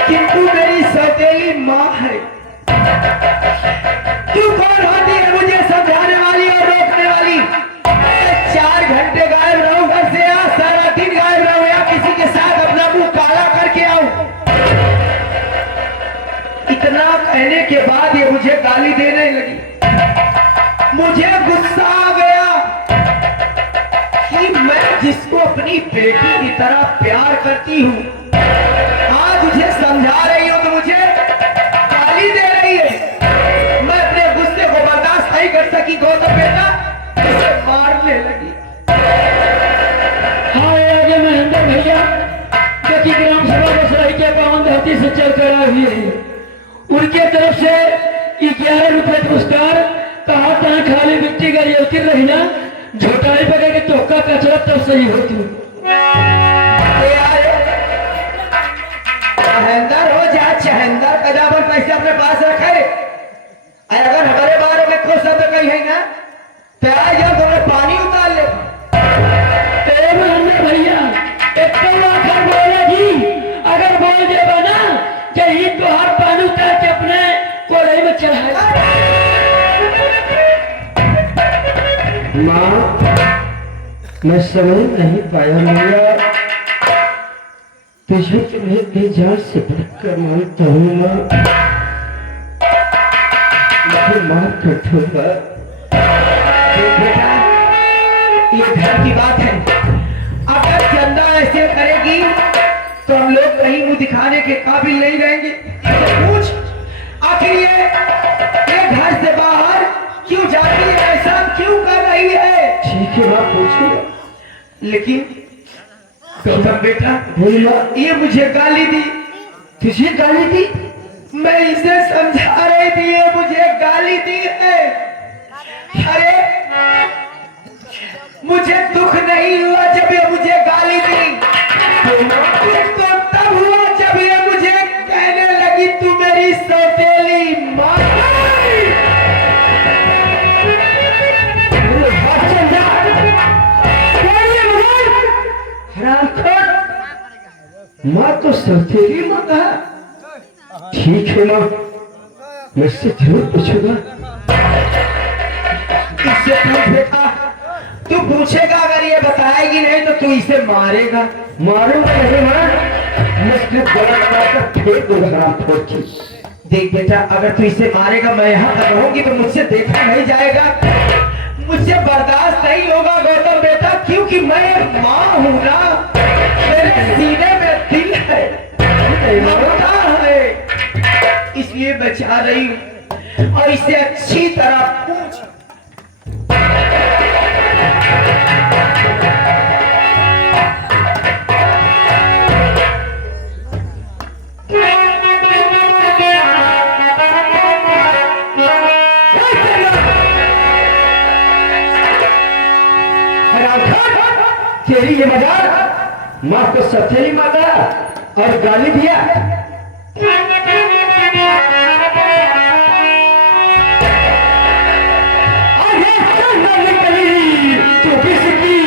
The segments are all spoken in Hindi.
किंतु मेरी सौतेली माँ है। तू कौन होती है मुझे समझाने वाली और रोकने वाली? 4 घंटे गायब रहूं घर से, या सारा दिन गायब रहूं, या किसी के साथ अपना मुंह काला करके आऊं? इतना कहने के बाद ये मुझे गाली देने लगी। मुझे गुस्सा आ गया कि मैं जिसको अपनी बेटी की तरह प्यार करती हूँ, आज उसे समझा रही हूँ तो मुझे गाली दे रही है। मैं अपने गुस्से को बर्दाश्त नहीं कर सकी गौतम बेटा, उसे मारने लगी। हाँ आगे महेंद्र भैया जो कि ग्राम सभा बसराई के पावन धरती से चल कर आ हुई है, उनके तरफ से 11 रुपए पुरस्कार। कहा तहाँ खाली मिट्टी का रेवती रही ना, झोटाई पकड़ के तोका कचरा तब सही होती। चहंदर हो जा, चहंदर कदाबर पैसे अपने पास रखे। अगर हमारे बारे में कुछ शब्द कही है ना तो आज जब तुमने पानी उतार ले। महेंद्र भैया आखिर बोलेगी, अगर बोल देगा ना यही तो हर पानी उतार के अपने कोड़े में चढ़ाए। माँ मैं समझ नहीं पाया मेरा, तुझे तुम्हें भी जान से बढ़कर मानता हूँ माँ, मुझे माफ कर दो माँ। बेटा ये घर की बात है, अगर चंदा ऐसे करेगी तो हम लोग कहीं मुंह दिखाने के काबिल नहीं रहेंगे। पूछ आखिर ये घर से बाहर क्यों जाती है, ऐसा क्यों कर रही है? ठीक है माँ पूछूंगा, लेकिन गौतम बेटा बोला ये मुझे गाली दी। तुझे गाली दी? मैं इसे समझा रही थी, ये मुझे गाली दी है। अरे मुझे दुख नहीं हुआ जब ये मुझे गाली दी, दुख तो तब हुआ जब ये मुझे कहने लगी तू मेरी सौतेली माँ। माँ तो सौतेली माँ कहा। ठीक है माँ मैं इससे जरूर पूछूंगा। इससे पूछ बेटा, तू पूछेगा, अगर ये बताएगी नहीं तो तू इसे मारेगा। मारूंगा नहीं माँ, मैं इसलिए बड़ा बनाकर फेंक दूंगा फोर्ची। देख बेटा, अगर तू इसे मारेगा मैं यहाँ पर रहूंगी तो मुझसे देखा नहीं जाएगा, मुझसे बर्दाश्त नहीं होगा गौतम बेटा, क्योंकि मैं माँ हूँ ना, मेरे सीने में दिल है, ममता है, इसलिए मैं चाह रही हूँ। और इसे अच्छी तरह पूछ। तेरी ये मजाक, माँ को सौतेली माता और गाली दिया। तो किसकी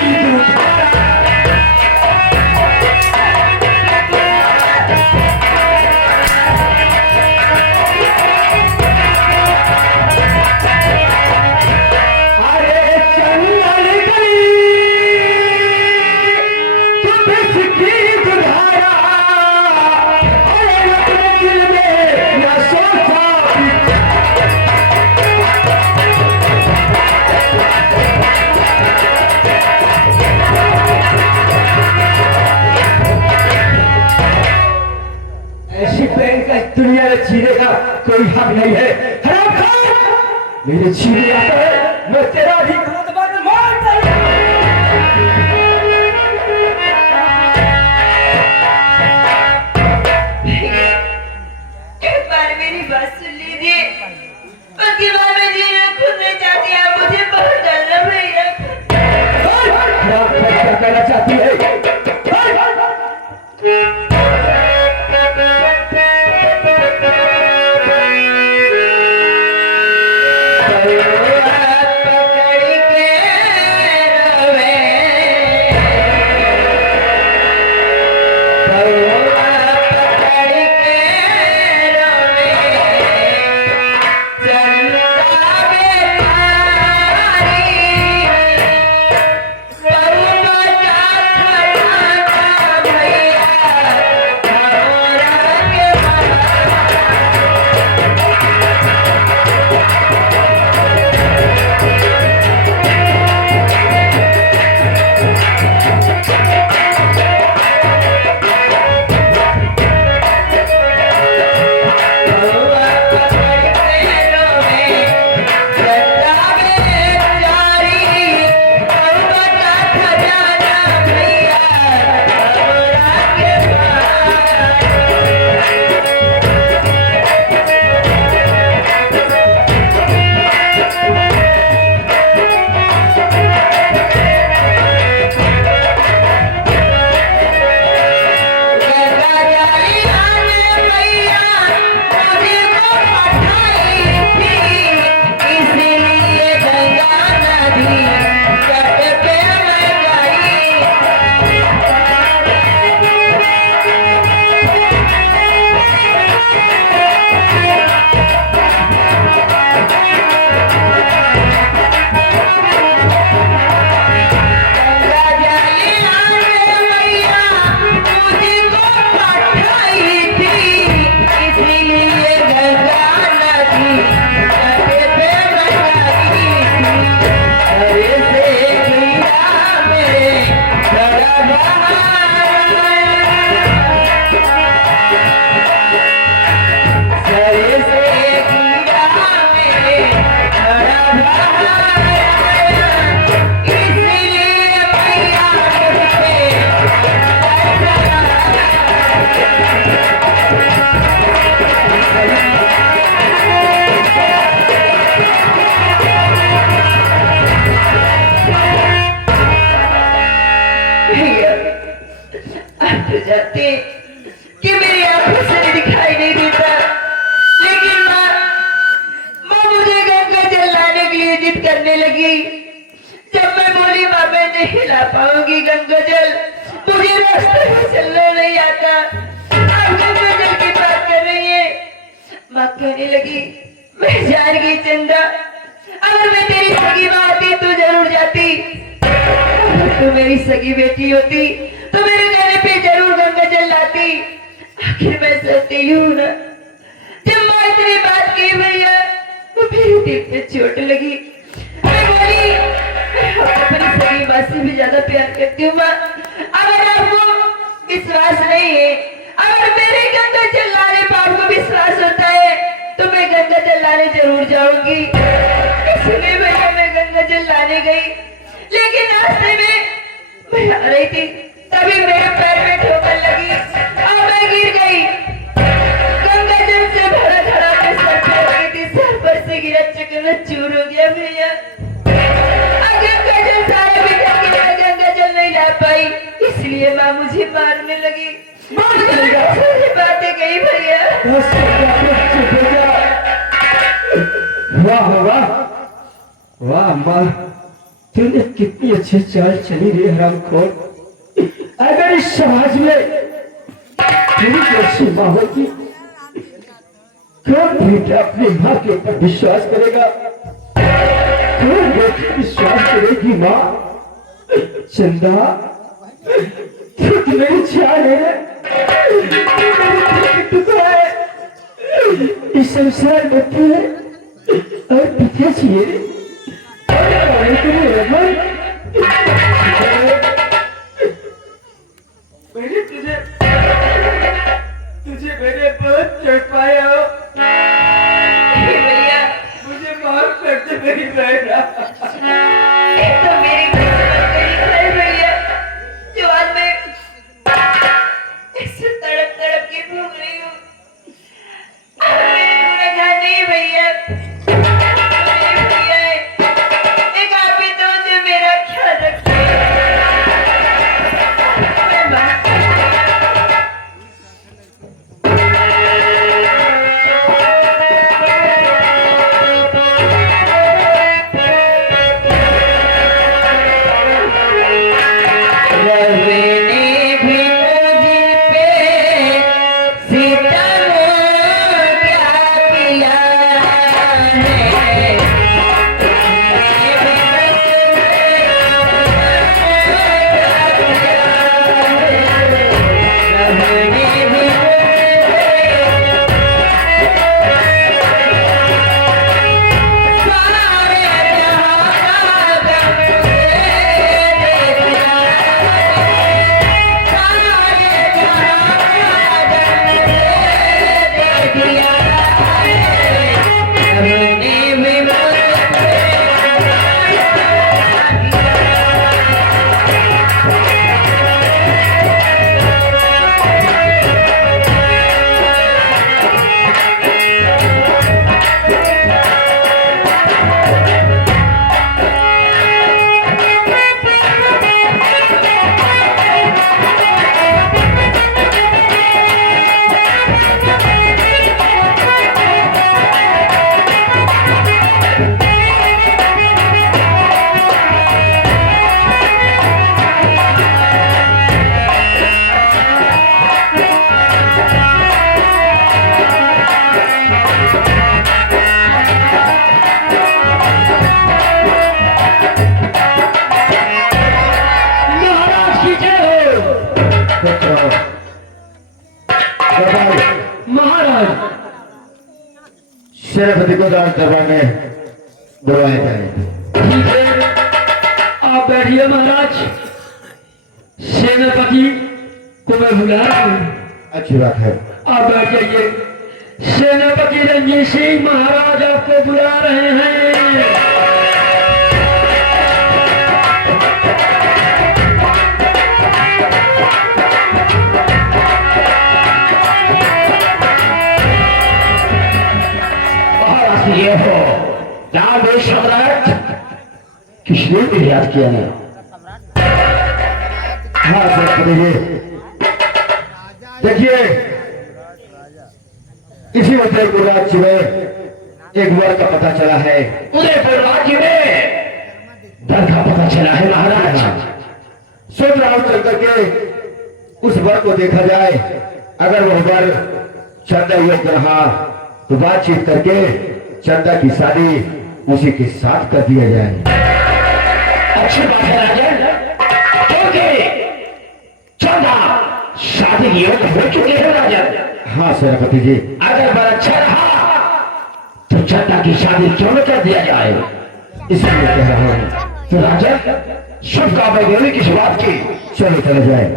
दुनिया में जीने का कोई हक नहीं है। हराम खा मेरे जीने आता है, मैं तेरा भी एक बार मेरी बात सुन लीजिए, उसके बाद मैं जीना खुद नहीं चाहती, आप मुझे बहुत डालना भैया। क्या कहना चाहती है? पकड़ के नहीं चंदा, अगर मैं तेरी सगी माँ होती तो जरूर जाती। अगर तू मेरी सगी बेटी होती तो मेरे कहने पे जरूर गंगा जल लाती। आखिर मैं सती हूँ ना। जब माँ इतनी बात की भैया तो मेरे दिल पे चोट लगी। मैं बोली मैं अपनी सगी माँ से भी ज्यादा प्यार करती हूँ माँ। अगर आपको विश्वास नहीं है, अगर मेरे गंगा जल लाने पर आपको विश्वास होता है तो मैं गंगा जल लाने जरूर जाऊंगी। इसलिए भैया मैं गंगा जल लाने गई, लेकिन रास्ते में मैं आ रही थी तभी मेरे पैर में ठोकर लगी और मैं गिर गई। गंगा जल से भरा खड़ा मैं सर पे लगी थी, सर पर से गिरा चकनाचूर हो गया भैया। गंगा जल सारा बिखर गया, गंगा जल नहीं ला पाई, इसलिए माँ मुझे मारने लगी। बातें गई भैया। वाह वाह वाह माँ, तूने कितनी अच्छी चाल चली रे हरामखोर। अगर इस समाज में तेरी जैसी माँ होती, कौन बेटा अपनी माँ के ऊपर विश्वास करेगा? कौन बेटी विश्वास करेगी माँ? चंदा तू मेरी चाल है, इस संसार में तू है और पीछे चाहिए मैंने तुझे मैंने बहुत चढ़ पाया हो भैया मुझे माफ कर दे मेरी बहन। ये तो मेरी किस्मत नहीं है भैया, जो आज मैं ऐसे तड़प तड़प के भूख रही हूँ। मेरे गुनहगार नहीं भैया, मेरे भैया है। एक आप ही तो जो मेरा ख्याल रखते मैं बात सेनापति को दान दरबार में बुलवाया जाए। ठीक है, आप बैठिए महाराज। सेनापति को मैं बुला रहा हूँ। अच्छी बात है, आप बैठ जाइए। सेनापति रंजीत सिंह महाराज आपको बुला रहे हैं। ये हो राम सम्राट, किसने भी याद किया नहीं। हाँ देखिए, इसी उदयपुर राज्य में एक वर का पता चला है। उदयपुर राज्य में धन का पता चला है महाराज। सोच रहा हूं चल करके उस वर को देखा जाए, अगर वह वर चंदा योग्य रहा तो बातचीत करके चंदा की शादी उसी के साथ कर दिया जाए। अच्छी बात है राजन, क्योंकि चंदा शादी की योग्य हो चुके हैं राजन। हाँ सेनापति जी। अगर बर अच्छा रहा तो चंदा की शादी क्यों न कर दिया जाए। इसलिए कह रहा हूँ। तो राजन शुभ काम है देने की शुरुआत की। चलो चले जाए।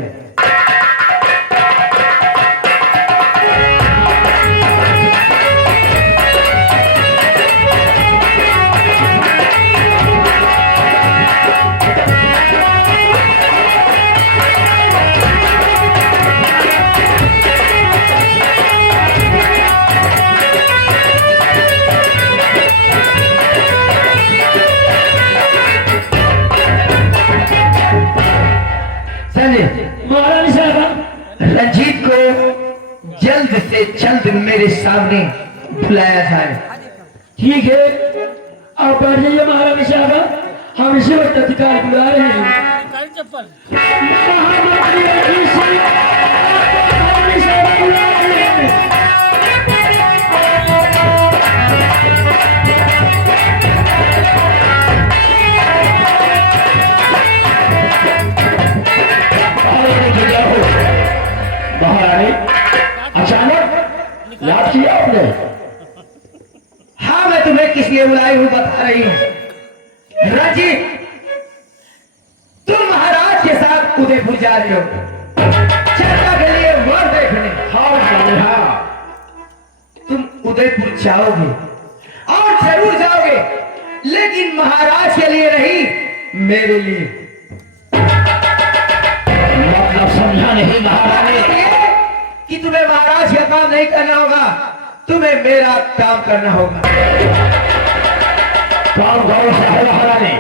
महारानी साहब, रंजीत को जल्द से जल्द मेरे सामने बुलाया जाए। ठीक है, आप बैठ जाइए महारानी साहब, हम इसी वक्त अधिकार बुला रहे हैं। महामंत्री रंजीत सिंह, महारानी साहब बुला रहे हैं। महारानी अचानक याद किया आपने? हाँ मैं तुम्हें किस लिए बुलाई हूँ बता रही हूँ। रंजीत, तुम महाराज के साथ उदयपुर जा रहे हो चंदा के लिए वर देखने। हाँ, तुम उदयपुर जाओगे और जरूर जाओगे, लेकिन महाराज के लिए नहीं, मेरे लिए। मतलब समझा नहीं महारानी। कि तुम्हें महाराज का काम नहीं करना होगा, तुम्हें मेरा काम करना होगा। कौन कौन सा है महारानी?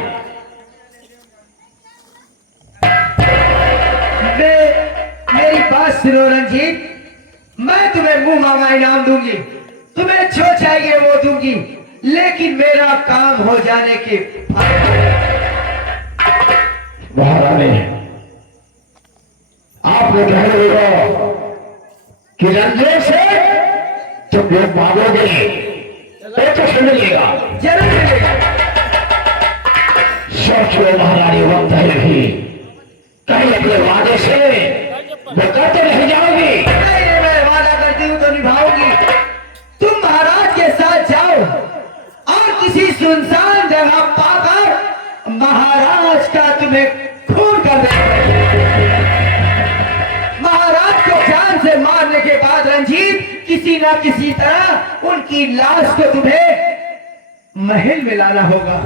मेरी बात सुनो रंजीत, मैं तुम्हें मुंह मांगा इनाम दूंगी, तुम्हें जो चाहिए वो दूंगी, लेकिन मेरा काम हो जाने के महारानी आपने कह रहे हो कि रंजीत से तुम लोग मांगोगे तो सुन लीजिएगा। जरूर मिलेगा। सोच लो महारानी, वक्त है भी कहीं अपने वादे से वो करते रह जाओगी। नहीं, मैं वादा करती हूँ तो निभाऊंगी। तुम महाराज के साथ जाओ और किसी सुनसान जगह पाकर महाराज का तुम्हें खून कर देंगे। महाराज को जान से मारने के बाद रंजीत किसी ना किसी तरह उनकी लाश को तुम्हें महल में लाना होगा,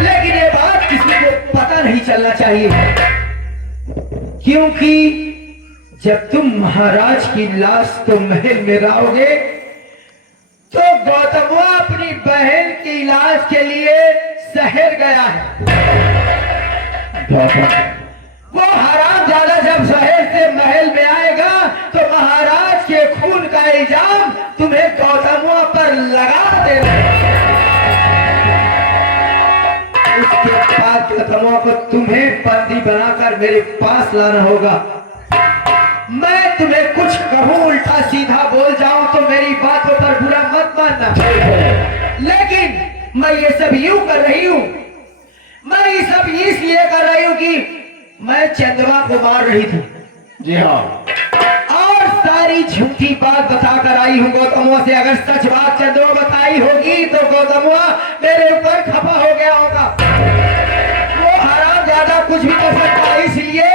लेकिन ये बात किसी को पता नहीं चलना चाहिए, क्योंकि जब तुम महाराज की लाश को महल में लाओगे तो गौतमवा अपनी बहन की इलाज के लिए शहर गया है। वो हरामजादा जब शहर से महल में आएगा तो महाराज के खून का इल्जाम तुम्हें गौतमवा पर लगा देना। उसके बाद गौतमवा को तुम्हें बंदी बनाकर मेरे पास लाना होगा। मैं तुम्हें कुछ कहूं उल्टा सीधा बोल जाऊं तो मेरी बातों पर बुरा मत मानना, लेकिन मैं ये सब यूं कर रही हूं, मैं ये सब इसलिए कर रही हूं कि मैं चंद्रमा को मार रही थी। जी हाँ, और सारी झूठी बात बताकर आई हूं गौतमवा से। अगर सच बात चंद्रमा बताई होगी तो गौतमवा मेरे ऊपर खफा हो गया होगा। वो हराम ज्यादा कुछ भी कर सकता है, इसलिए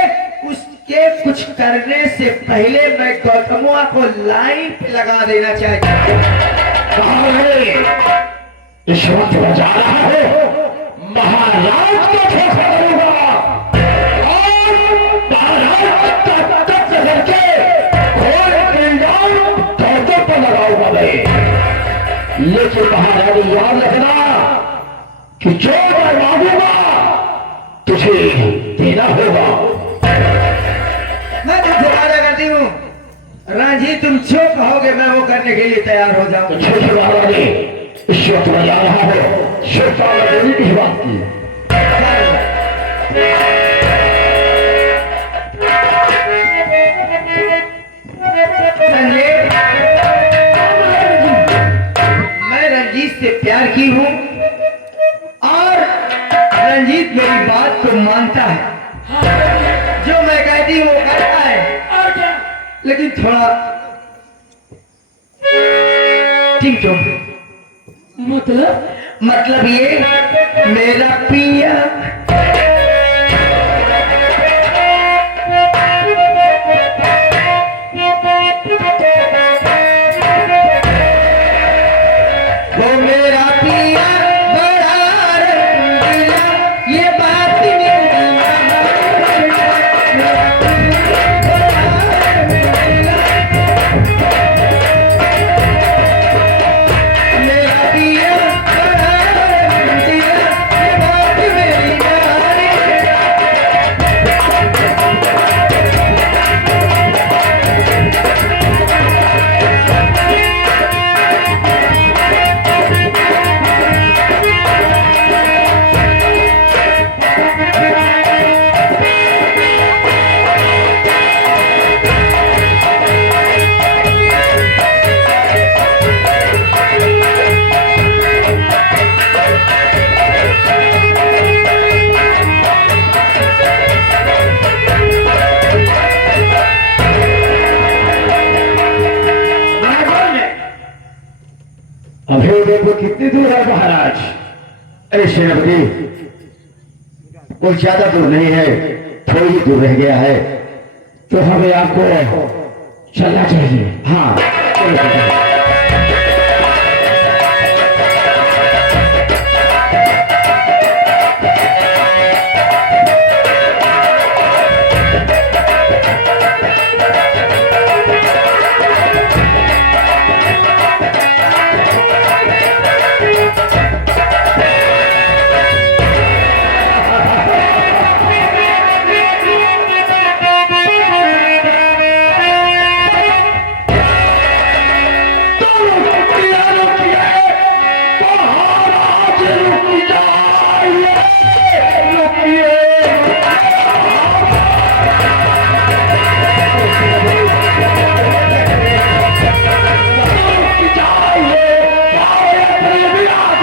उसके कुछ करने से पहले मैं गौतमवा को लाइन पे लगा देना चाहिए। इस वक्त बजा रहा है महाराज को फैसला करूंगा और महाराज का तख्त करके खोल के इल्जाम तोते पर लगाऊंगा मैं। लेकिन महारानी याद रखना कि जो मैं मांगूंगा तुझे देना होगा। मैं तुमसे वादा करती हूँ रणजीत, तुम जो कहोगे मैं वो करने के लिए तैयार हो जाऊंगा। तो छोटे महारानी इस वक्त बजा रहा है शिवता देवी की बात की। मैं रंजीत से प्यार लड़की हूँ और रंजीत मेरी बात को मानता है, हाँ, जो मैं कहती हूँ वो करता है, और क्या? लेकिन थोड़ा ठीक तो मतलब ये मेरा पिया वो मेरा पिया बड़ा रंगीला, ये बात मेरी मेरा पिया बड़ा रंगीला, ये बात मेरी अभी देखो कितनी दूर है महाराज। अरे सेनापति, कोई ज्यादा दूर नहीं है, थोड़ी ही दूर रह गया है, तो हमें आपको चलना चाहिए। हाँ चलो। रुकिए